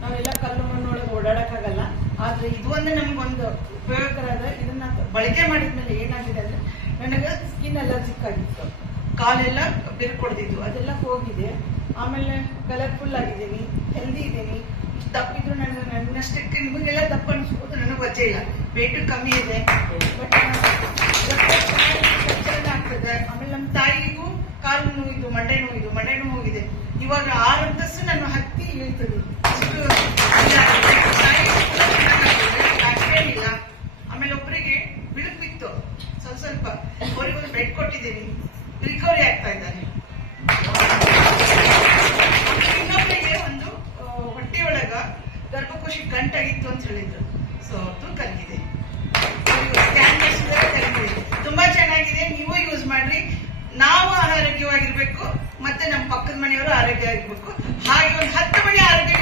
ನಾವೆಲ್ಲ ಕಲ್ಲು ಮಣ್ಣೊಳಗೆ ಓಡಾಡಕ್ಕಾಗಲ್ಲ ಆದ್ರೆ ಇದು ಒಂದು ನಮ್ಗೊಂದು ಉಪಯೋಗಕರದ ಇದನ್ನ ಬಳಕೆ ಮಾಡಿದ್ಮೇಲೆ ಏನಾಗಿದೆ ಅಂದ್ರೆ ನನಗೆ ಸ್ಕಿನ್ ಅಲರ್ಜಿಕ್ ಆಗಿತ್ತು. ಕಾಲೆಲ್ಲ ಬಿರ್ಕೊಡ್ದಿದ್ದು. ಅದೆಲ್ಲ ಹೋಗಿದೆ. ಆಮೇಲೆ ಕಲರ್ಫುಲ್ ಆಗಿದ್ದೀನಿ. ಹೆಲ್ದಿ ಇದ್ರು ನನಗೆ ನನ್ನಷ್ಟಕ್ಕೆ ನಿಮಗೆಲ್ಲ ತಪ್ಪು ಅನಿಸ್ಬೋದು ನನಗೆ ವಜೆ ಇಲ್ಲ. ವೇಟ್ ಕಮ್ಮಿ ಇದೆ. ಆಗ್ತದೆ. ಆಮೇಲೆ ನಮ್ಮ ತಾಯಿಗೂ ಕಾಲು ಇದು ಮಂಡೆ ನೋವಿದ್ದು, ಮಂಡೆ ನೋವಿದೆ. ಇವಾಗ ಆರು ಅಂತಸ್ತು ನಾನು ಹತ್ತಿ ಇಳಿತದೆ. ಆಮೇಲೆ ಒಬ್ಬರಿಗೆ ಬಿಳುಪು ಬಿತ್ತು. ಸ್ವಲ್ಪ ಸ್ವಲ್ಪ. ಅವರಿಗೆ ಒಂದು ಬೆಡ್ ಕೊಟ್ಟಿದ್ದೀನಿ. ರಿಕವರಿ ಆಗ್ತಾ ಇದ್ದಾರೆ ಗರ್ಭಕೋಶಿ ಗಂಟಾಗಿತ್ತು ಅಂತ ಹೇಳಿದ್ರು. ಸೊ ಅವ್ರದ್ದು ಕಲ್ಗಿದೆ ತುಂಬಾ ಚೆನ್ನಾಗಿದೆ, ನೀವು ಯೂಸ್ ಮಾಡ್ರಿ. ನಾವು ಆರೋಗ್ಯವಾಗಿರ್ಬೇಕು, ಮತ್ತೆ ನಮ್ಮ ಪಕ್ಕದ ಮನೆಯವರು ಆರೋಗ್ಯ ಆಗಿರ್ಬೇಕು ಹಾಗೆ ಒಂದು ಹತ್ತು ಮನೆ ಆರೋಗ್ಯ